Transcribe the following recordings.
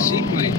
seaplane.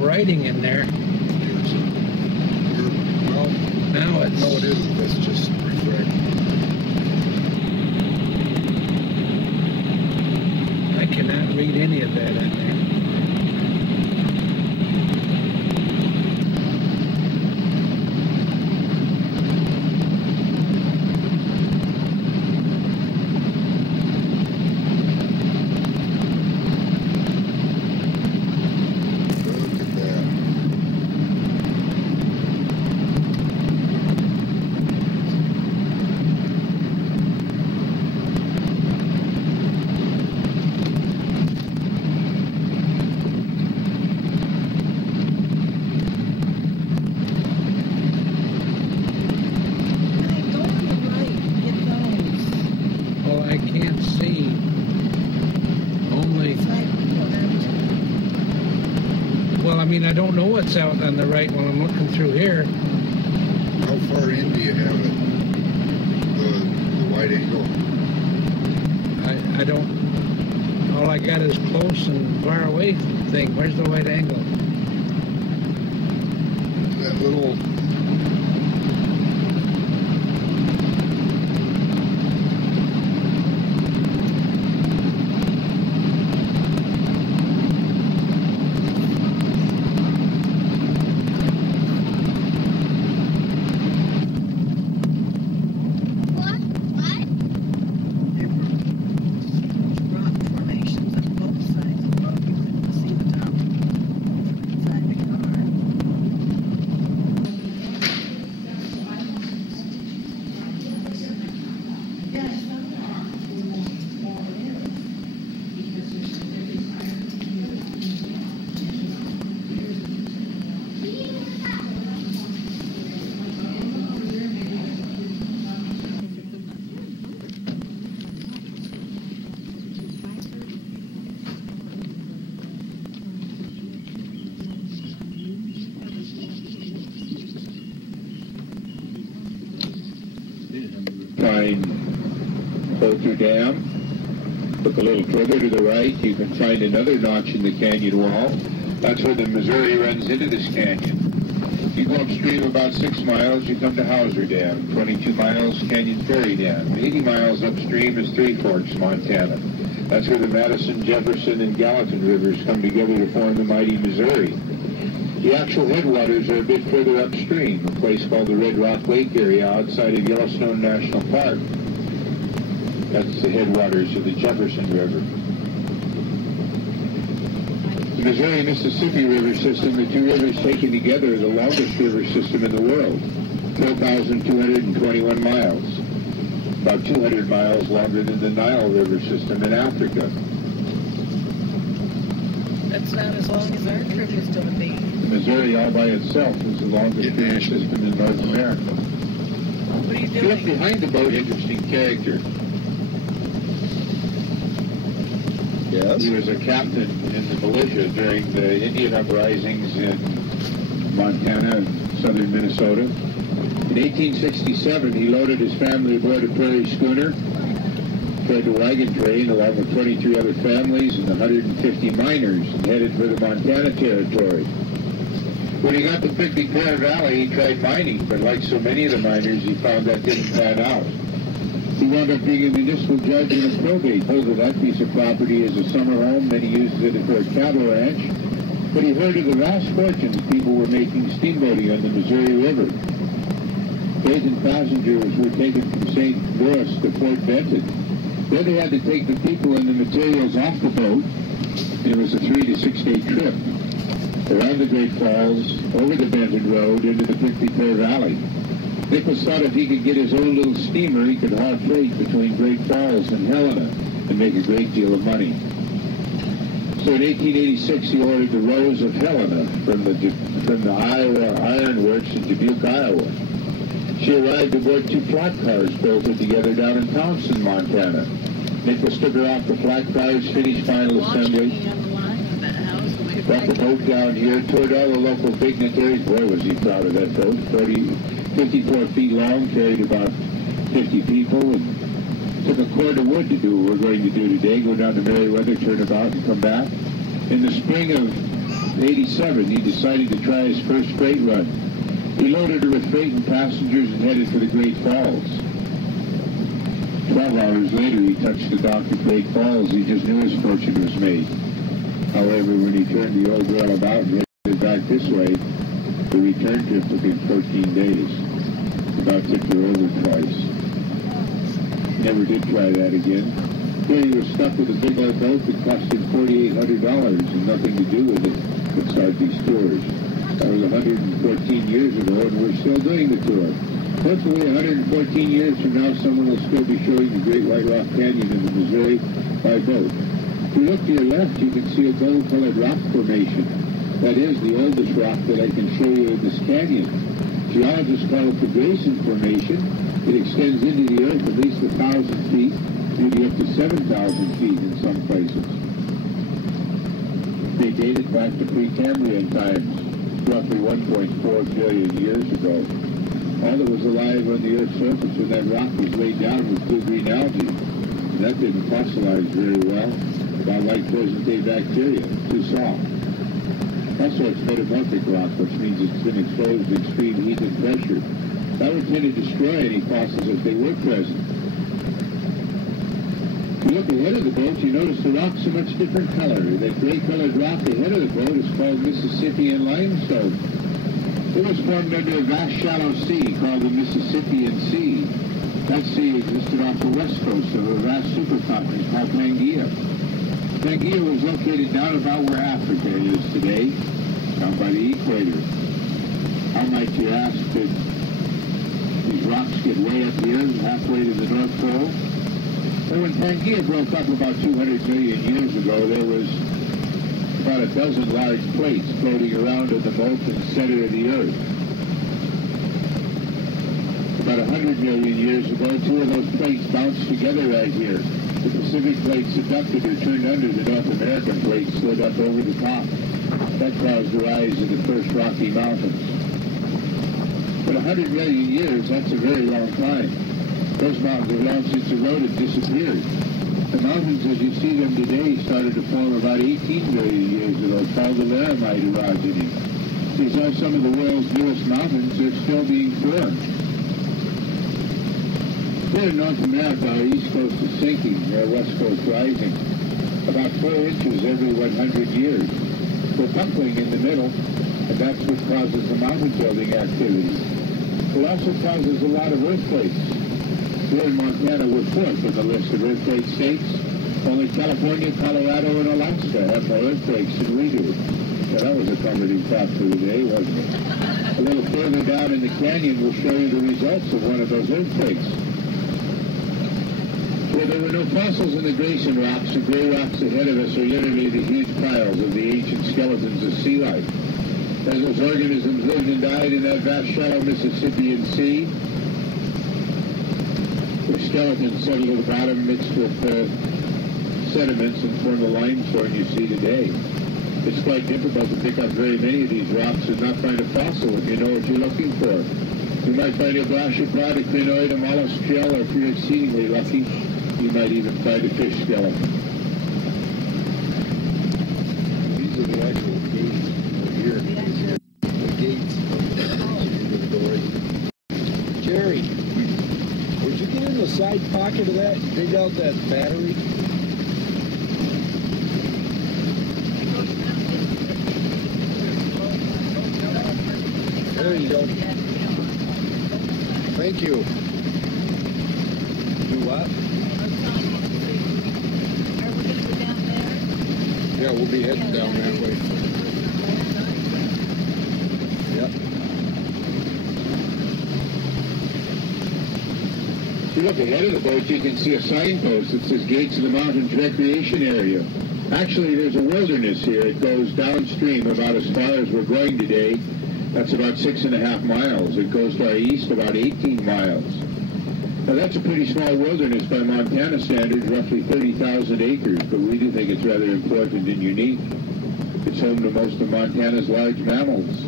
Writing in there. Well, now it's... No, it isn't. That's just refracting. I cannot read any of that in there. I don't know what's out on the right when I'm looking through here. How far in do you have it? The wide angle? I don't. All I got is close and far away thing. Where's the wide angle? That little... Dam. Look a little further to the right, you can find another notch in the canyon wall. That's where the Missouri runs into this canyon. If you go upstream about 6 miles, you come to Hauser Dam. 22 miles, Canyon Ferry Dam. 80 miles upstream is Three Forks, Montana. That's where the Madison, Jefferson, and Gallatin rivers come together to form the mighty Missouri. The actual headwaters are a bit further upstream, a place called the Red Rock Lake area outside of Yellowstone National Park. That's the headwaters of the Jefferson River. The Missouri-Mississippi River system, the two rivers taken together, are the longest river system in the world, 4,221 miles, about 200 miles longer than the Nile River system in Africa. That's not as long as our trip is going to be. The Missouri all by itself is the longest river system in North America. What are you If you look doing? behind the boat, interesting character. Yes. He was a captain in the militia during the Indian uprisings in Montana and southern Minnesota. In 1867, he loaded his family aboard a prairie schooner, carried a wagon train along with 23 other families and 150 miners, and headed for the Montana Territory. When he got to Pickney Pear Valley, he tried mining, but like so many of the miners, he found that didn't pan out. He wound up being a municipal judge in a probate over that piece of property as a summer home, then he uses it for a cattle ranch. But he heard of the vast fortunes people were making steamboating on the Missouri River. Freight and passengers were taken from St. Louis to Fort Benton. Then they had to take the people and the materials off the boat. It was a 3 to 6 day trip around the Great Falls, over the Benton Road, into the Pickney Pear Valley. Nicholas thought if he could get his own little steamer, he could haul freight between Great Falls and Helena and make a great deal of money. So in 1886, he ordered the Rose of Helena from the Iowa Iron Works in Dubuque, Iowa. She arrived aboard two flat cars bolted together down in Townsend, Montana. Nicholas took her off the flat cars, finished final assembly, brought the boat down here, toured all the local dignitaries. Boy, was he proud of that boat. 54 feet long, carried about 50 people, and took a cord of wood to do what we're going to do today, go down to Meriwether, turn about, and come back. In the spring of '87, he decided to try his first freight run. He loaded her with freight and passengers and headed for the Great Falls. 12 hours later, he touched the dock at Great Falls. He just knew his fortune was made. However, when he turned the old girl about and headed back this way, the return trip took him 14 days. About tipped her over twice. Never did try that again. Here he was stuck with a big old boat that cost him $4,800 and nothing to do with it but start these tours. That was 114 years ago, and we're still doing the tour. Hopefully 114 years from now, someone will still be showing the Great White Rock Canyon in the Missouri by boat. If you look to your left, you can see a gold-colored rock formation. That is the oldest rock that I can show you in this canyon. Geologists call it the Grayson Formation. It extends into the earth at least 1,000 feet, maybe up to 7,000 feet in some places. They date it back to Precambrian times, roughly 1.4 billion years ago. All that was alive on the Earth's surface when that rock was laid down was blue-green algae. And that didn't fossilize very well, about like present-day bacteria, too soft. Also, it's metamorphic rock, which means it's been exposed to extreme heat and pressure. That would tend to destroy any fossils if they were present. If you look ahead of the boat, you notice the rock's a much different color. That gray-colored rock ahead of the boat is called Mississippian limestone. It was formed under a vast shallow sea called the Mississippian Sea. That sea existed off the west coast of a vast supercontinent called Pangaea. Pangaea was located down about where Africa is today, down by the equator. How might you ask, did these rocks get way up here, halfway to the North Pole? Well, when Pangaea broke up about 200 million years ago, there was about a dozen large plates floating around in the molten center of the Earth. About 100 million years ago, two of those plates bounced together right here. The Pacific plate subducted or turned under, the North American plate slid up over the top. That caused the rise of the first Rocky Mountains. But 100 million years, that's a very long time. Those mountains have long since eroded, disappeared. The mountains, as you see them today, started to form about 18 million years ago, called the Laramide orogeny. These are some of the world's newest mountains. They're still being formed. Here in North America, our east coast is sinking, our west coast rising, about 4 inches every 100 years. We're buckling in the middle, and that's what causes the mountain building activity. It also causes a lot of earthquakes. Here in Montana, we're fourth on the list of earthquake states. Only California, Colorado, and Alaska have more earthquakes than we do. So that was a comforting thought for the day, wasn't it? A little further down in the canyon, we'll show you the results of one of those earthquakes. Well, there were no fossils in the Glacier rocks. The gray rocks ahead of us are literally the huge piles of the ancient skeletons of sea life. As those organisms lived and died in that vast shallow Mississippian Sea, the skeletons settled at the bottom mixed with sediments and formed the limestone you see today. It's quite difficult to pick up very many of these rocks and not find a fossil if you know what you're looking for. You might find a brachiopods, a crinoid, a mollusk shell, or if you're exceedingly lucky, you might even find a fish skeleton. These are the actual gates over here. The gates into the door. Jerry, would you get in the side pocket of that, dig out that battery? There you go. Thank you. Do what? Are we going to go down there? Yeah, we'll be heading down that way. Yep. If you look ahead of the boat, you can see a signpost that says Gates of the Mountains Recreation Area. Actually, there's a wilderness here. It goes downstream about as far as we're going today. That's about 6.5 miles. It goes to our east about 18 miles. Now, that's a pretty small wilderness by Montana standards, roughly 30,000 acres, but we do think it's rather important and unique. It's home to most of Montana's large mammals.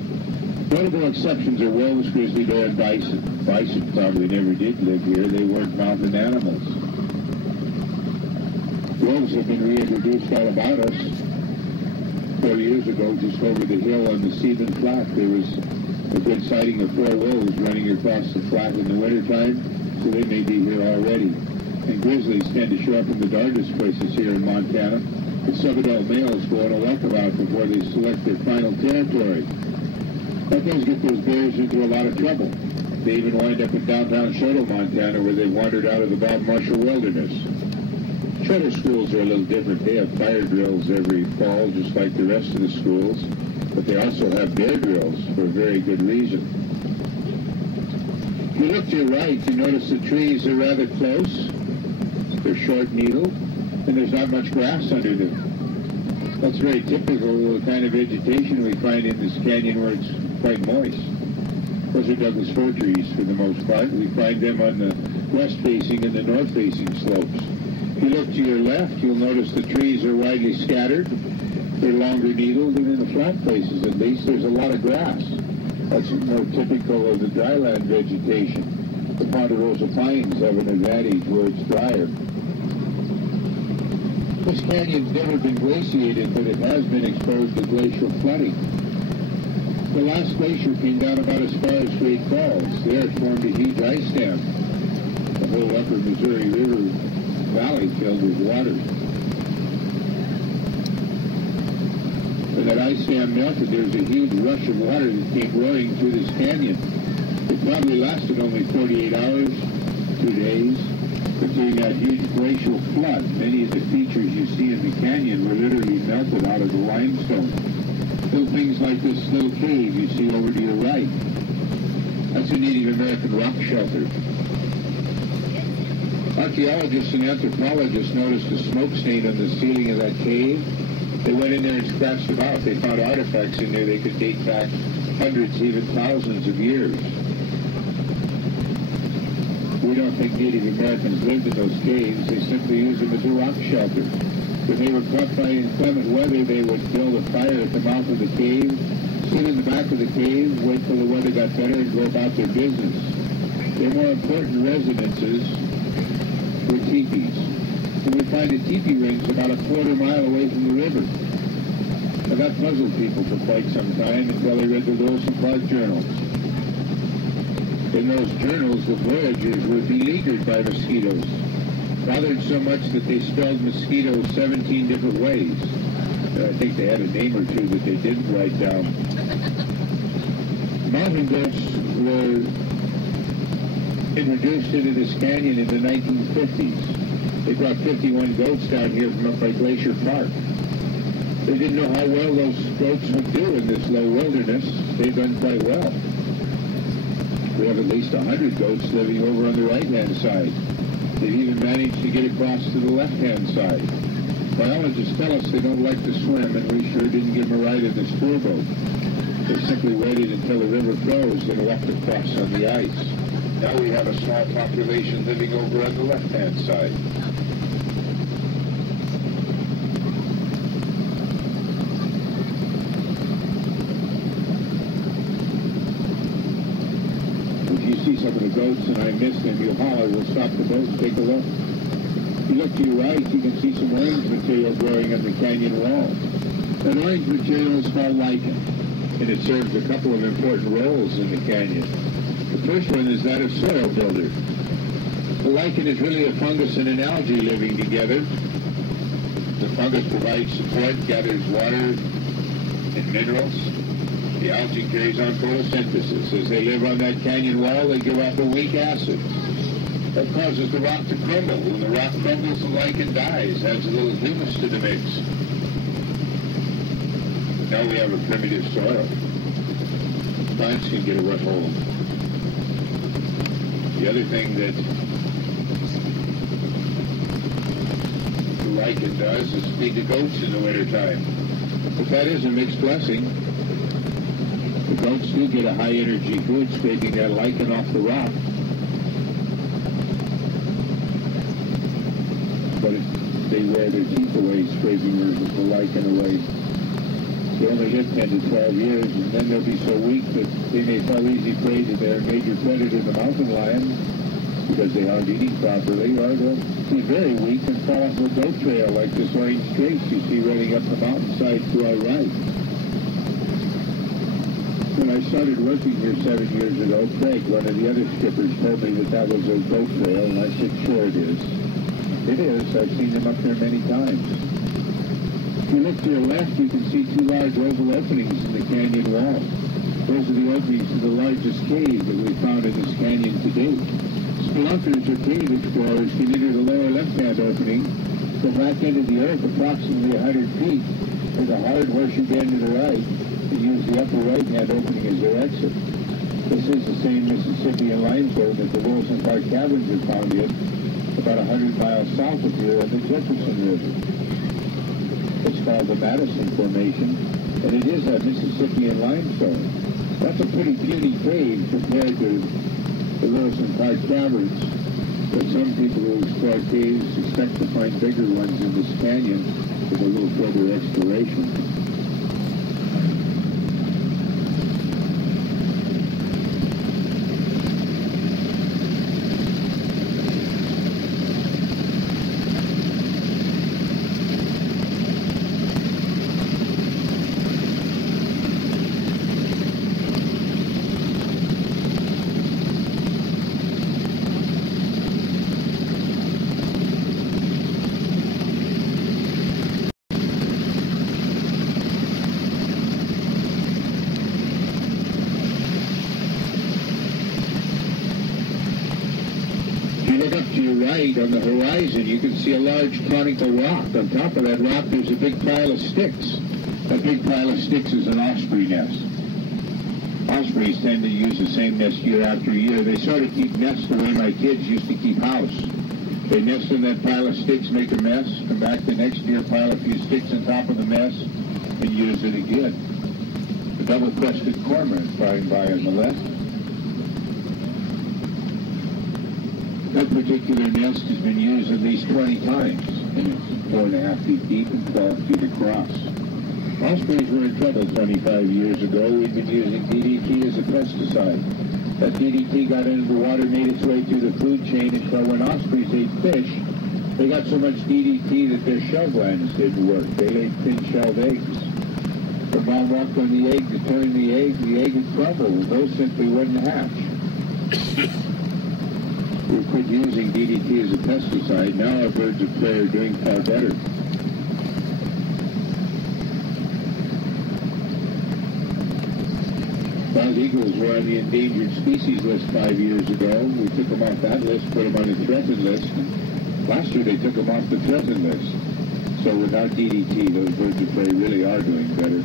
Notable exceptions are wolves, grizzly bear, and bison. Bison probably never did live here. They weren't mountain animals. Wolves have been reintroduced all about us. 4 years ago, just over the hill on the Stephen Flat, there was a good sighting of 4 wolves running across the flat in the wintertime, so they may be here already. And grizzlies tend to show up in the darkest places here in Montana. The subadult males go on a walkabout before they select their final territory. That does get those bears into a lot of trouble. They even wind up in downtown Shoto, Montana, where they wandered out of the Bob Marshall Wilderness. Charter schools are a little different. They have fire drills every fall, just like the rest of the schools, but they also have bear drills for a very good reason. If you look to your right, you notice the trees are rather close. They're short-needled, and there's not much grass under them. That's very typical of the kind of vegetation we find in this canyon where it's quite moist. Those are Douglas fir trees for the most part. We find them on the west-facing and the north-facing slopes. If you look to your left, you'll notice the trees are widely scattered. They're longer needled, and in the flat places, at least, there's a lot of grass. That's more typical of the dryland vegetation. The ponderosa pines have an advantage where it's drier. This canyon's never been glaciated, but it has been exposed to glacial flooding. The last glacier came down about as far as Great Falls. There it formed a huge ice dam. The whole upper Missouri River valley filled with water. When that ice dam melted, there was a huge rush of water that came roaring through this canyon. It probably lasted only 48 hours, 2 days, but during that huge glacial flood, many of the features you see in the canyon were literally melted out of the limestone. Little things like this little cave you see over to your right. That's a Native American rock shelter. Archaeologists and anthropologists noticed a smoke stain on the ceiling of that cave. They went in there and scratched them out. They found artifacts in there they could date back hundreds, even thousands of years. We don't think Native Americans lived in those caves. They simply used them as a rock shelter. When they were caught by inclement weather, they would build a fire at the mouth of the cave, sit in the back of the cave, wait till the weather got better, and go about their business. Their more important residences were teepees. And we find a teepee rings about a quarter mile away from the river. Now that puzzled people for quite some time until they read the Lewis and Clark journals. In those journals, the voyagers were beleaguered by mosquitoes, bothered so much that they spelled mosquitoes 17 different ways. I think they had a name or two that they didn't write down. Mountain goats were introduced into this canyon in the 1950s. They brought 51 goats down here from up by Glacier Park. They didn't know how well those goats would do in this low wilderness. They've done quite well. We have at least 100 goats living over on the right-hand side. They've even managed to get across to the left-hand side. Biologists tell us they don't like to swim, and we sure didn't give them a ride in this tour boat. They simply waited until the river froze and walked across on the ice. Now we have a small population living over on the left-hand side. If you see some of the goats and I miss them, you holler, we'll stop the boat and take a look. If you look to your right, you can see some orange material growing on the canyon wall. That orange material is called lichen, and it serves a couple of important roles in the canyon. The first one is that of soil builder. The lichen is really a fungus and an algae living together. The fungus provides support, gathers water and minerals. The algae carries on photosynthesis. As they live on that canyon wall, they give off a weak acid. That causes the rock to crumble. When the rock crumbles, the lichen dies, adds a little humus to the mix. Now we have a primitive soil. Plants can get a root hold. The other thing that the lichen does is feed the goats in the wintertime. But that is a mixed blessing. The goats do get a high-energy food, scraping that lichen off the rock. But they wear their teeth away, scraping the lichen away. They only live 10 to 12 years, and then they'll be so weak that they may fall easy prey to their major predator, the mountain lion, because they aren't eating properly, or they'll be very weak and fall off a goat trail like this orange trace you see running up the mountainside to our right. When I started working here 7 years ago, Craig, one of the other skippers, told me that was a goat trail, and I said, sure it is. It is. I've seen them up there many times. If you look to your left, you can see two large oval openings in the canyon wall. Those are the openings to the largest cave that we found in this canyon to date. Spelunkers or cave explorers can enter the lower left-hand opening, go back into the earth approximately 100 feet with a hard horseshoe bend to the right, and use the upper right-hand opening as their exit. This is the same Mississippian limestone that the Wilson Park caverns are found in, about 100 miles south of here on the Jefferson River. It's called the Madison Formation, and it is a Mississippian limestone. That's a pretty puny cave compared to the Wilson Park caverns, but some people who explore caves expect to find bigger ones in this canyon with a little further exploration. On the horizon, you can see a large conical rock. On top of that rock, there's a big pile of sticks. That big pile of sticks is an osprey nest. Ospreys tend to use the same nest year after year. They sort of keep nests the way my kids used to keep house. They nest in that pile of sticks, make a mess, come back the next year, pile a few sticks on top of the mess, and use it again. The double-crested cormorant flying by on the left. That particular nest has been used at least 20 times, and it's 4.5 feet deep and 12 feet across. Ospreys were in trouble 25 years ago. We'd been using DDT as a pesticide. That DDT got into the water, made its way through the food chain, and so when ospreys ate fish, they got so much DDT that their shell glands didn't work. They laid thin-shelled eggs. The mom walked on the egg to turn the egg would crumble. Those simply wouldn't hatch. We quit using DDT as a pesticide. Now our birds of prey are doing far better. Bald eagles were on the endangered species list 5 years ago. We took them off that list, put them on the threatened list. Last year they took them off the threatened list. So without DDT, those birds of prey really are doing better.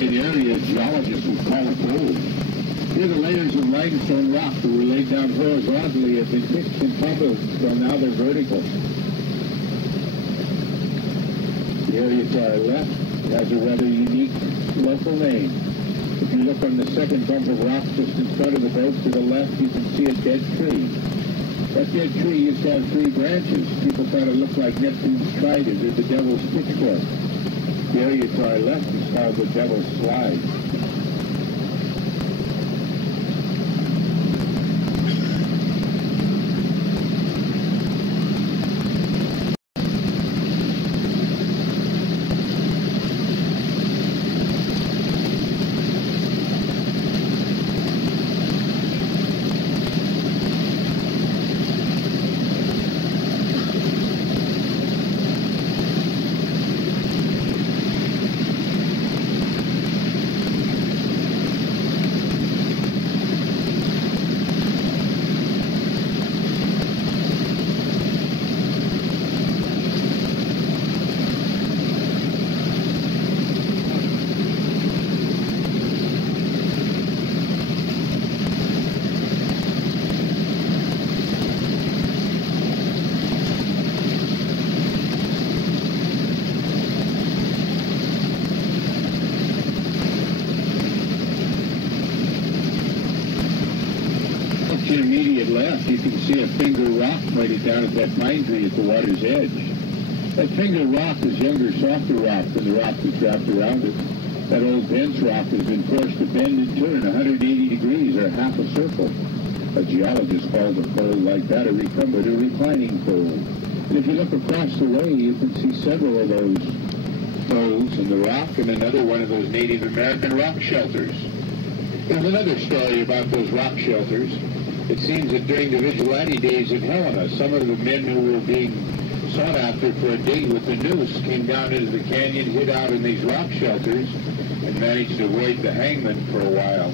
In the area, geologists would call it gold. Here the layers of limestone rock that were laid down horizontally have been pitched and tumbled, so now they're vertical. The area to our left has a rather unique local name. If you look on the second bump of rock just in front of the boat to the left, you can see a dead tree. That dead tree used to have 3 branches. People thought it looked like Neptune's trident or the devil's pitchfork. The area to our left is called the Devil's Slide. To your immediate left, you can see a finger rock pointed down at that pine tree at the water's edge. That finger rock is younger, softer rock than the rock that's wrapped around it. That old dense rock has been forced to bend and turn 180 degrees, or half a circle. A geologist calls a fold like that a recumbent or reclining fold. And if you look across the way, you can see several of those folds in the rock and another one of those Native American rock shelters. There's another story about those rock shelters. It seems that during the vigilante days in Helena, some of the men who were being sought after for a date with the noose came down into the canyon, hid out in these rock shelters, and managed to avoid the hangman for a while.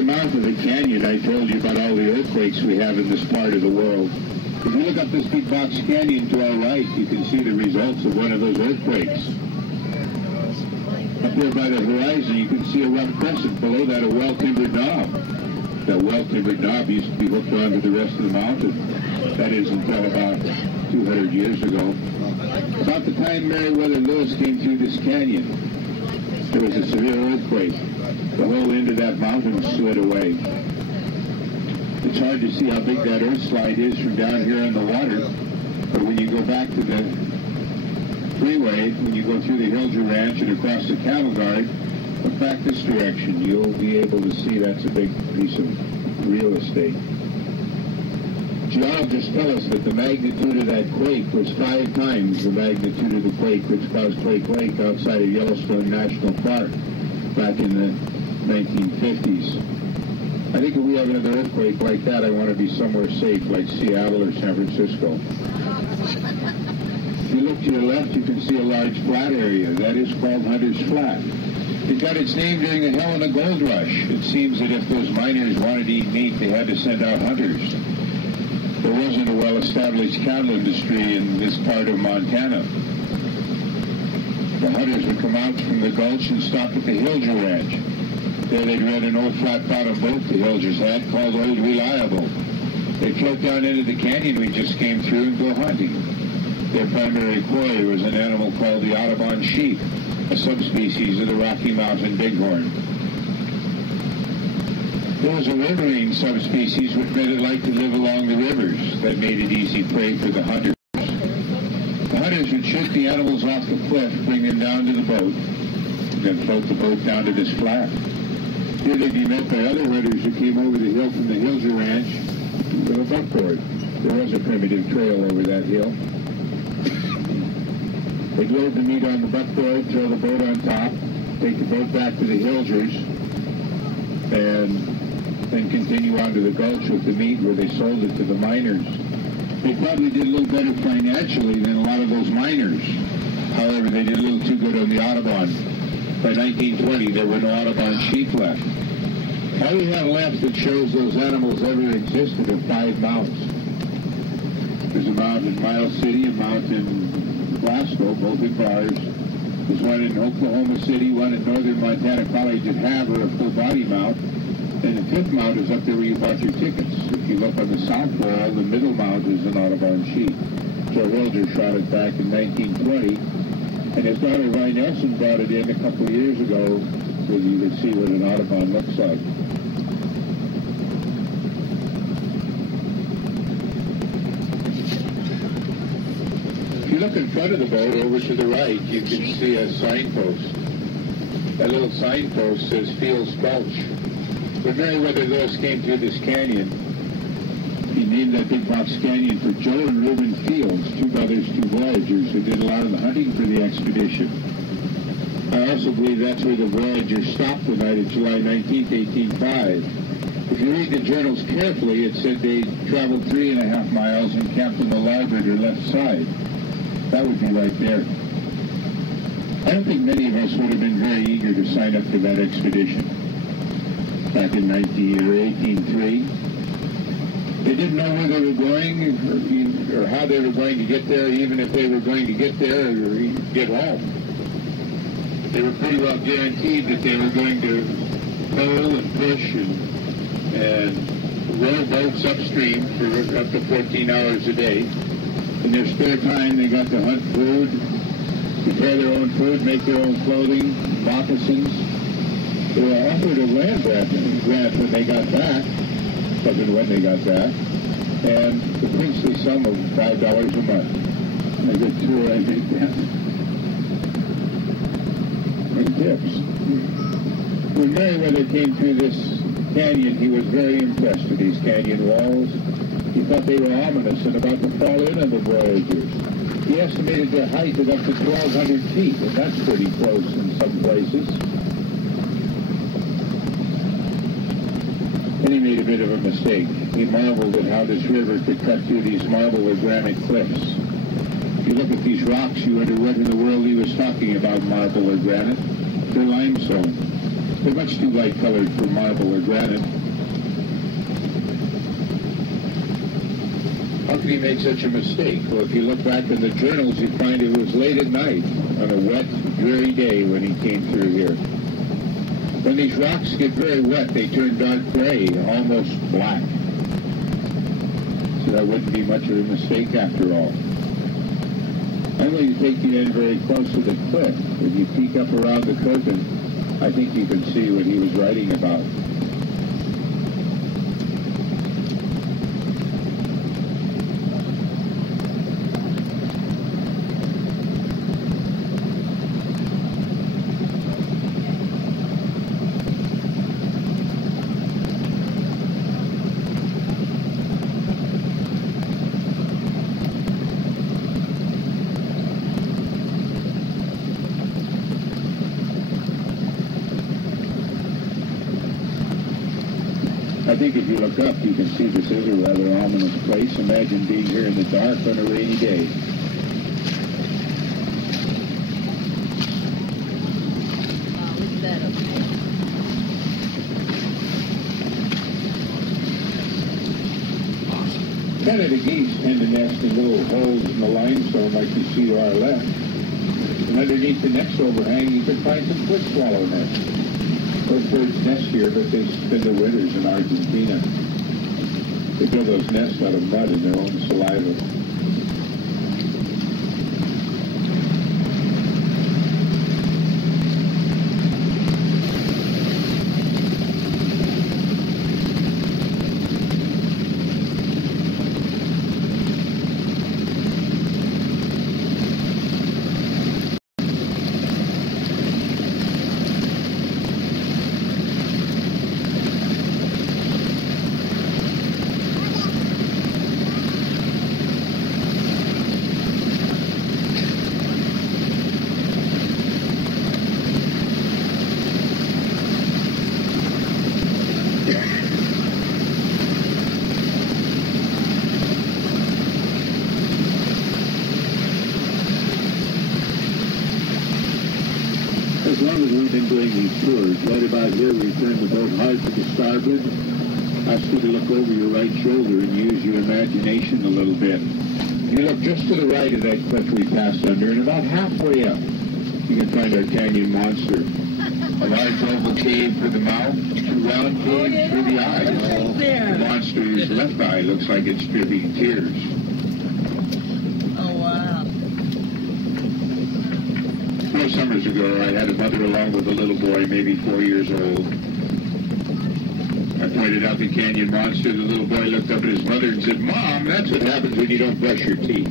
Mouth of the canyon, I told you about all the earthquakes we have in this part of the world. If you look up this big box canyon to our right, you can see the results of one of those earthquakes. Up there by the horizon, you can see a rough crescent. Below that, a well-timbered knob. That well-timbered knob used to be hooked onto the rest of the mountain. That is until about 200 years ago. About the time Meriwether Lewis came through this canyon, there was a severe earthquake. The whole end of that mountain slid away. It's hard to see how big that earth slide is from down here in the water, but when you go back to the freeway, when you go through the Hilger Ranch and across the cattle guard, Look back this direction. You'll be able to see that's a big piece of real estate. Geologists tell us that the magnitude of that quake was 5 times the magnitude of the quake which caused Quake Lake outside of Yellowstone National Park back in the 1950s. I think if we have another earthquake like that, I want to be somewhere safe, like Seattle or San Francisco. If you look to your left, you can see a large flat area. That is called Hunter's Flat. It got its name during the Helena Gold Rush. It seems that if those miners wanted to eat meat, they had to send out hunters. There wasn't a well-established cattle industry in this part of Montana. The hunters would come out from the gulch and stop at the Hilger Ranch. There they'd rent an old flat-bottom boat the Hilgers had called Old Reliable. They'd float down into the canyon we just came through and go hunting. Their primary quarry was an animal called the Audubon sheep, a subspecies of the Rocky Mountain bighorn. There was a riverine subspecies which made it like to live along the rivers. That made it easy prey for the hunters. The hunters would shoot the animals off the cliff, bring them down to the boat, then float the boat down to this flat. Here they'd be met by other hunters who came over the hill from the Hilger Ranch with a buckboard. There was a primitive trail over that hill. They'd load the meat on the buckboard, throw the boat on top, take the boat back to the Hilgers, and then continue on to the gulch with the meat where they sold it to the miners. They probably did a little better financially than a lot of those miners. However, they did a little too good on the Audubon. By 1920, there were no Audubon sheep left. All we have left that shows those animals ever existed are 5 mounts. There's a mount in Miles City, a mount in Glasgow, both in bars. There's one in Oklahoma City, one at Northern Montana College at Havre, a full-body mount. And the 5th mount is up there where you bought your tickets. If you look on the south wall, the middle mount is an Audubon sheep. Joe Hilger shot it back in 1920, and his daughter Vi Nelson brought it in a couple of years ago so you could see what an Audubon looks like. If you look in front of the boat over to the right, you can see a signpost. That little signpost says Fields Gulch. When Meriwether Lewis came through this canyon, he named that big box canyon for Joe and Reuben Fields, 2 brothers, 2 voyagers who did a lot of the hunting for the expedition. I also believe that's where the voyagers stopped the night of July 19th, 1805. If you read the journals carefully, it said they traveled 3.5 miles and camped on the larboard or left side. That would be right there. I don't think many of us would have been very eager to sign up for that expedition back in 1803. They didn't know where they were going or how they were going to get there, even if they were going to get there or get home. They were pretty well guaranteed that they were going to pole and push and row boats upstream for up to 14 hours a day. In their spare time, they got to hunt food, prepare their own food, make their own clothing, moccasins. They were offered a land grant when they got back, something when they got back, and the princely sum of $5 a month. I get tour, I think that. And tips. When Meriwether came through this canyon, he was very impressed with these canyon walls. He thought they were ominous and about to fall in on the voyagers. He estimated their height at up to 1,200 feet, and that's pretty close in some places. And he made a bit of a mistake. He marveled at how this river could cut through these marble or granite cliffs. If you look at these rocks, you wonder what in the world he was talking about, marble or granite. They're limestone. They're much too light colored for marble or granite. How could he make such a mistake? Well, if you look back in the journals, you find it was late at night on a wet, dreary day when he came through here. When these rocks get very wet, they turn dark gray, almost black. So that wouldn't be much of a mistake after all. I'm going to take you in very close to the cliff. If you peek up around the curtain, I think you can see what he was writing about. I think if you look up, you can see this is a rather ominous place. Imagine being here in the dark on a rainy day. Wow, look at that up there. Canada geese tend to nest in little holes in the limestone like you see to our left. And underneath the next overhang, you can find some cliff swallow nests. Those birds nest here, but they spend their winters in Argentina. They build those nests out of mud and their own saliva. As long as we've been doing these tours, right about here we turn the boat hard to the starboard. Ask you to look over your right shoulder and use your imagination a little bit. You look just to the right of that cliff we passed under, and about halfway up, you can find our canyon monster. A large oval cave for the mouth, two round caves for the eyes. The monster's left eye looks like it's dripping tears. Oh, wow. 4 summers ago, I had a mother along with a little boy, maybe 4 years old. I pointed out the canyon monster. The little boy looked up at his mother and said, "Mom, that's what happens when you don't brush your teeth."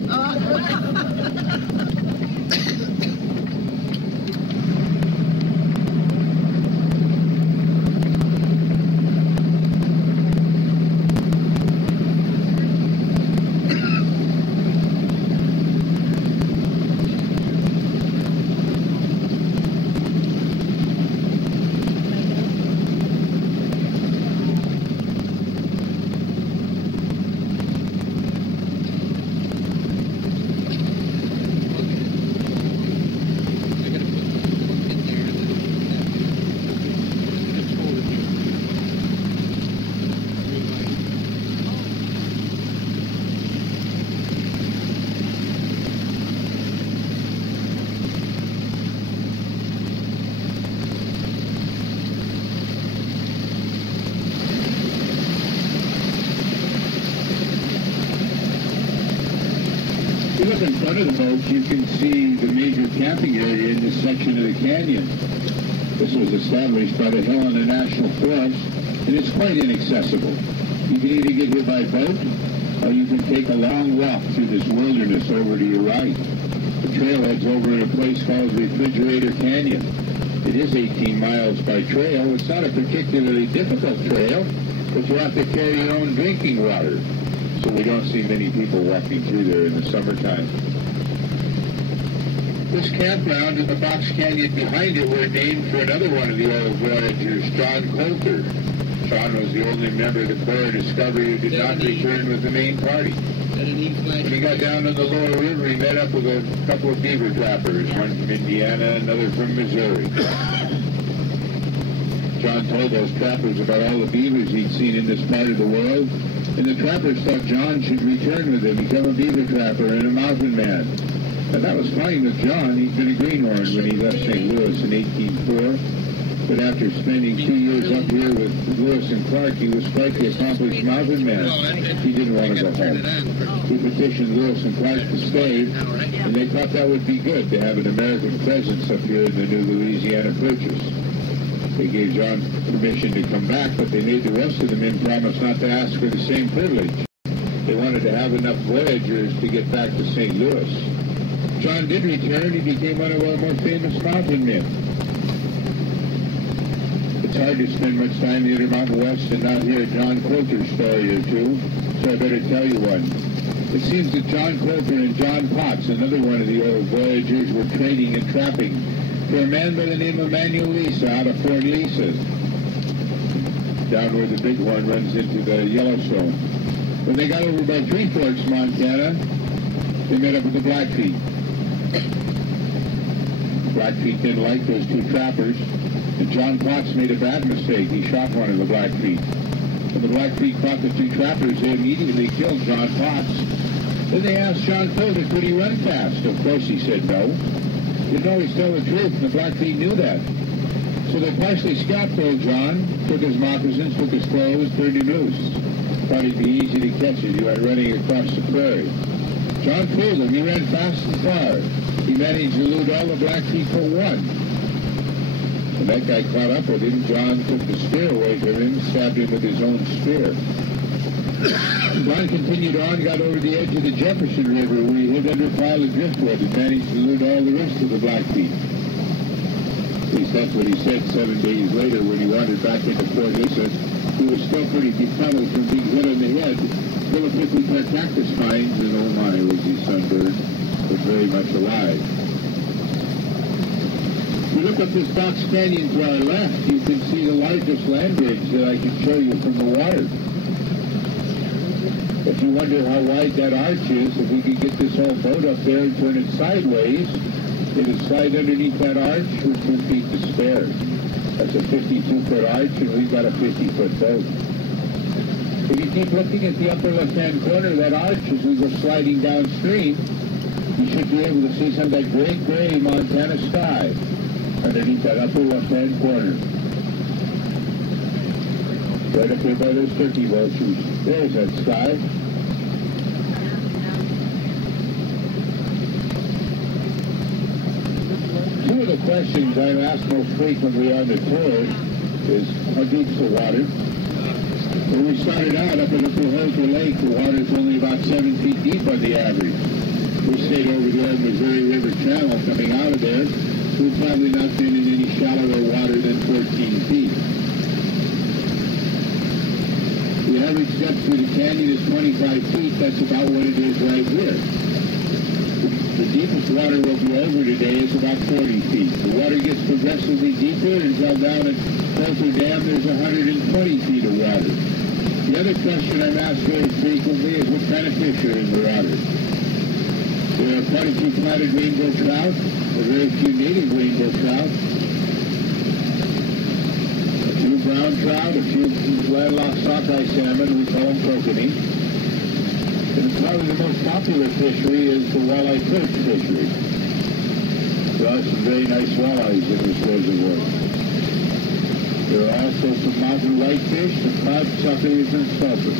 If you look in front of the boat, you can see the major camping area in this section of the canyon. This was established by the Helena National Forest, and it's quite inaccessible. You can either get here by boat, or you can take a long walk through this wilderness over to your right. The trail heads over at a place called Refrigerator Canyon. It is 18 miles by trail. It's not a particularly difficult trail, but you have to carry your own drinking water. So we don't see many people walking through there in the summertime. This campground and the box canyon behind it were named for another one of the old voyagers, John Coulter. John was the only member of the Corps Discovery who did not return with the main party. When he got down to the lower river, he met up with a couple of beaver trappers, one from Indiana, another from Missouri. John told those trappers about all the beavers he'd seen in this part of the world, and the trappers thought John should return with them, become a beaver trapper and a mountain man. And that was fine with John. He'd been a greenhorn when he left St. Louis in 1804. But after spending 2 years up here with Lewis and Clark, he was quite the accomplished mountain man. He didn't want to go home. He petitioned Lewis and Clark to stay, and they thought that would be good to have an American presence up here in the new Louisiana Purchase. They gave John permission to come back, but they made the rest of the men promise not to ask for the same privilege. They wanted to have enough voyagers to get back to St. Louis. John did return. He became one of our more famous mountain men. It's hard to spend much time in the Intermountain West and not hear a John Coulter story or two, so I better tell you one. It seems that John Coulter and John Potts, another one of the old voyagers, were training and trapping for a man by the name of Manuel Lisa out of Fort Lisa. down where the Bighorn runs into the Yellowstone. When they got over by Three Forks, Montana, they met up with the Blackfeet. The Blackfeet didn't like those two trappers, and John Potts made a bad mistake. He shot one of the Blackfeet. When the Blackfeet caught the two trappers, they immediately killed John Potts. Then they asked John Pilger, could he run fast? Of course he said no. Didn't always tell the truth, and the Blackfeet knew that. So they partially scalped John, took his moccasins, took his clothes, turned him loose. Thought he'd be easy to catch as he went running across the prairie. John fooled him. He ran fast and far. He managed to elude all the Blackfeet for one. When that guy caught up with him, John took the spear away from him, stabbed him with his own spear. John continued on, got over the edge of the Jefferson River, where he hid under a pile of driftwood and managed to elude all the rest of the Blackfeet. At least that's what he said 7 days later when he wandered back into Fort Lisa. He was still pretty befuddled from being hit on the head, full of prickly cactus spines, and oh my, was he sunburned, but very much alive. If you look up this box canyon to our left, you can see the largest land bridge that I can show you from the water. If you wonder how wide that arch is, if we could get this whole boat up there and turn it sideways, it would slide underneath that arch with 2 feet to spare. That's a 52-foot arch, and we've got a 50-foot boat. If you keep looking at the upper left-hand corner of that arch as we go sliding downstream, you should be able to see some of that great gray Montana sky underneath that upper left-hand corner. Right up there by those turkey vultures. There's that sky. Two of the questions I'm asked most frequently on the tour is, how deep's the water? When we started out up in the Pohoka Lake, the water's only about 7 feet deep on the average. We stayed over the old Missouri River Channel coming out of there. We've probably not been in any shallower water than 14 feet. The average depth through the canyon is 25 feet. That's about what it is right here. The deepest water we'll be over today is about 40 feet. The water gets progressively deeper until down at Coulter Dam there's 120 feet of water. The other question I'm asked very frequently is what kind of fish are in the water. There are quite a few platted rainbow trout, but very few native rainbow trout. A few brown trout, a few landlocked sockeye salmon, we call them kokanee. And probably the most popular fishery is the walleye perch fishery. There are some very nice walleyes in this reservoir. There are also some mountain whitefish, some cloud suckers, and sulphur.